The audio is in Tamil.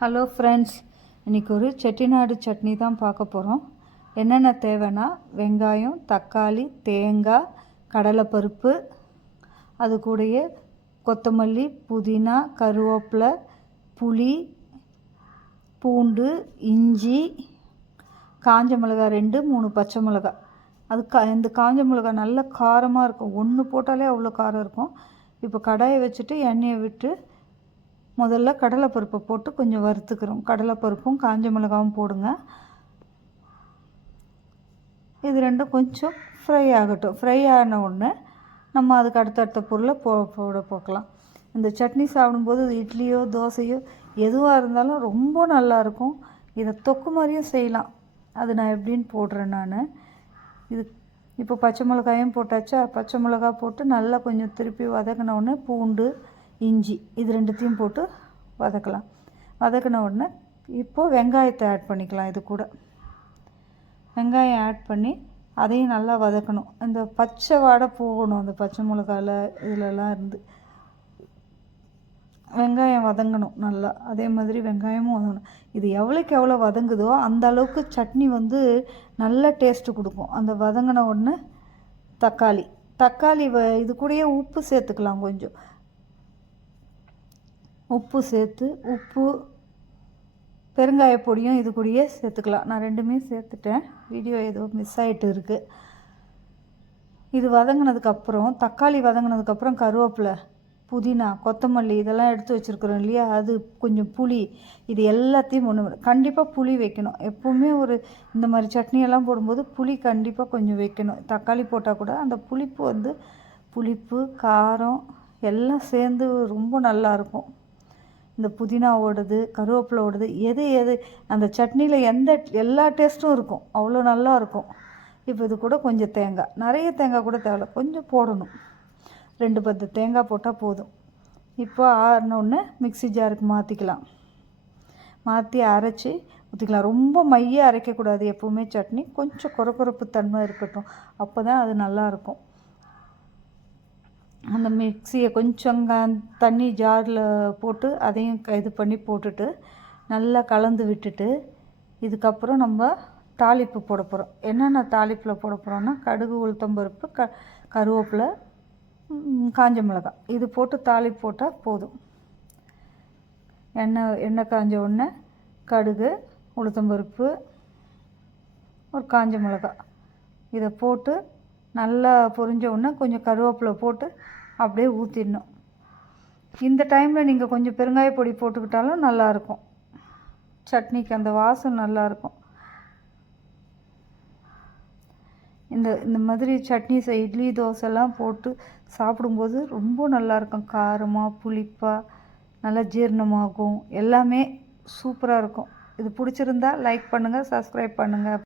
ஹலோ ஃப்ரெண்ட்ஸ் இன்றைக்கி ஒரு செட்டிநாடு சட்னி தான் பார்க்க போகிறோம் என்னென்ன தேவைன்னா வெங்காயம் தக்காளி தேங்காய் கடலைப்பருப்பு அது கூடயே கொத்தமல்லி புதினா கருவேப்பிலை புளி பூண்டு இஞ்சி காஞ்ச மிளகாய் ரெண்டு மூணு பச்சை மிளகாய். அது கா இந்த காஞ்ச மிளகாய் நல்ல காரமாக இருக்கும். ஒன்று போட்டாலே அவ்வளோ காரம் இருக்கும். இப்போ கடாயை வச்சுட்டு எண்ணெயை விட்டு முதல்ல கடலைப்பருப்பை போட்டு கொஞ்சம் வறுத்துக்கிறோம். கடலைப்பருப்பும் காஞ்ச மிளகாவும் போடுங்க. இது ரெண்டும் கொஞ்சம் ஃப்ரை ஆகட்டும். ஃப்ரை ஆன உடனே நம்ம அதுக்கு அடுத்தடுத்த பொருளை போ போட போக்கலாம். இந்த சட்னி சாப்பிடும்போது இட்லியோ தோசையோ எதுவாக இருந்தாலும் ரொம்ப நல்லாயிருக்கும் இதை தொக்கு மாதிரியும் செய்யலாம். அது நான் எப்படின்னு போடுறேன் நான். இது இப்போ பச்சை மிளகாயும் போட்டாச்சா? பச்சை மிளகா போட்டு நல்லா கொஞ்சம் திருப்பி வதக்கின உடனே பூண்டு இஞ்சி இது ரெண்டுத்தையும் போட்டு வதக்கலாம். வதக்கின உடனே இப்போது வெங்காயத்தை ஆட் பண்ணிக்கலாம் இது கூட. வெங்காயம் ஆட் பண்ணி அதையும் நல்லா வதக்கணும். இந்த பச்சை வாடை போகணும் அந்த பச்சை மிளகாவில் இதிலலாம் இருந்து. வெங்காயம் வதங்கணும் நல்லா. அதே மாதிரி வெங்காயமும் வதங்கணும். இது எவ்வளோக்கு எவ்வளோ வதங்குதோ அந்த அளவுக்கு சட்னி வந்து நல்ல டேஸ்ட்டு கொடுக்கும். அந்த வதங்கின உடனே தக்காளி. தக்காளி வ இது கூடயே உப்பு சேர்த்துக்கலாம் கொஞ்சம். உப்பு சேர்த்து உப்பு பெருங்காய பொடியும் இது கூடயே சேர்த்துக்கலாம். நான் ரெண்டுமே சேர்த்துட்டேன். வீடியோ ஏதோ மிஸ் ஆகிட்டு இருக்குது இது வதங்கினதுக்கப்புறம் தக்காளி வதங்கினதுக்கப்புறம் கருவேப்பிலை புதினா கொத்தமல்லி இதெல்லாம் எடுத்து வச்சுருக்குறோம் இல்லையா? அது கொஞ்சம் புளி. இது எல்லாத்தையும் ஒன்று கண்டிப்பாக புளி வைக்கணும். எப்போவுமே ஒரு இந்த மாதிரி சட்னியெல்லாம் போடும்போது புளி கண்டிப்பாக கொஞ்சம் வைக்கணும். தக்காளி போட்டால் கூட அந்த புளிப்பு வந்து புளிப்பு காரம் எல்லாம் சேர்ந்து ரொம்ப நல்லாயிருக்கும் இந்த புதினா ஓடுது கருவேப்பிலை ஓடுது எது எது அந்த சட்னியில் எந்த எல்லா டேஸ்ட்டும் இருக்கும். அவ்வளோ நல்லா இருக்கும். இப்போ இது கூட கொஞ்சம் தேங்காய். நிறைய தேங்காய் கூட தேவையில்ல. கொஞ்சம் போடணும். ரெண்டு பத்து தேங்காய் போட்டால் போதும். இப்போ ஆறினோடனே மிக்சி ஜாருக்கு மாற்றிக்கலாம் மாற்றி அரைச்சி ஊற்றிக்கலாம் ரொம்ப மைய அரைக்கக்கூடாது எப்போவுமே சட்னி. கொஞ்சம் குறக்குறப்பு தன்மை இருக்கட்டும். அப்போ தான் அது நல்லாயிருக்கும் அந்த மிக்சியை கொஞ்சம் தண்ணி ஜாரில் போட்டு அதையும் இது பண்ணி போட்டுட்டு நல்லா கலந்து விட்டுட்டு இதுக்கப்புறம் நம்ம தாளிப்பு போட போகிறோம். என்னென்ன தாளிப்பில் போட போகிறோன்னா கடுகு உளுத்தம்பருப்பு க கருவேப்பிலை காஞ்ச மிளகாய். இது போட்டு தாளிப்பு போட்டால் போதும். எண்ணெய் எண்ணெய் காஞ்ச உடனே கடுகு உளுத்தம்பருப்பு ஒரு காஞ்ச மிளகாய். இதை போட்டு நல்லா பொரிஞ்ச உடனே கொஞ்சம் கருவேப்பிலை போட்டு அப்படியே ஊற்றிடணும் இந்த டைமில் நீங்கள் கொஞ்சம் பெருங்காய பொடி போட்டுக்கிட்டாலும் நல்லாயிருக்கும். சட்னிக்கு அந்த வாசம் நல்லாயிருக்கும். இந்த இந்த மாதிரி சட்னி இட்லி தோசைலாம் போட்டு சாப்பிடும்போது ரொம்ப நல்லாயிருக்கும். காரமாக புளிப்பாக நல்லா ஜீரணமாகும். எல்லாமே சூப்பராக இருக்கும். இது பிடிச்சிருந்தா லைக் பண்ணுங்கள் சப்ஸ்கிரைப் பண்ணுங்கள்